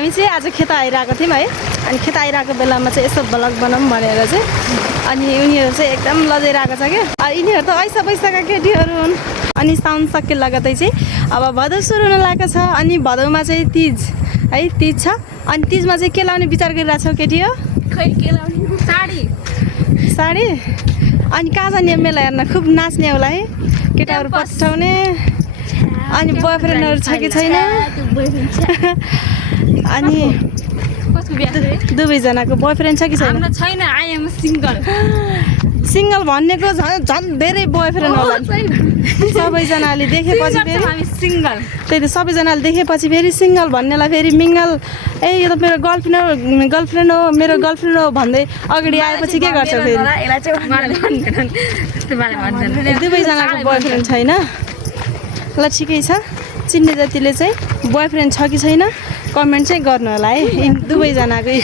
हामी चाहिँ आज खेत आइरहेको थियौँ है अनि खेत आइरहेको बेलामा चाहिँ यसो ब्लग बनाऊँ भनेर चाहिँ अनि उनीहरू चाहिँ एकदम लजाइरहेको छ क्या यिनीहरू त ऐसा पैसाका केटीहरू हुन् अनि साउन सके लगतै चाहिँ अब भदौ सुरु हुन लागेको छ अनि भदौमा चाहिँ तिज है तिज छ अनि तिजमा चाहिँ के लाउने विचार गरिरहेको छौ केटी हो खै के लाउने साडी साडी अनि कहाँ जाने मेला हेर्न खुब नाच्ने होला है केटाहरू पठाउने अनि बोयफ्रेन्डहरू छ कि छैन अनि कसको बिहा छ दुवैजनाको बोयफ्रेन्ड छ कि छैन हाम्रो छैन आई एम सिंगल सिङ्गल भन्नेको झन् धेरै बोयफ्रेन्ड होला सबैजनाले देखेपछि फेरि हामी सिंगल त्यही त सबैजनाले देखेपछि फेरि सिङ्गल भन्नेलाई फेरि मिङ्गल ए यो त मेरो गर्लफ्रेन्ड हो मेरो गर्लफ्रेन्ड हो भन्दै अगाडि आएपछि के गर्छ फेरि दुवैजनाको बोयफ्रेन्ड छैन ल ठिकै छ चिन्ने जतिले चाहिँ बोयफ्रेन्ड छ कि छैन कमेन्ट चाहिँ गर्नु होला है दुवैजनाकै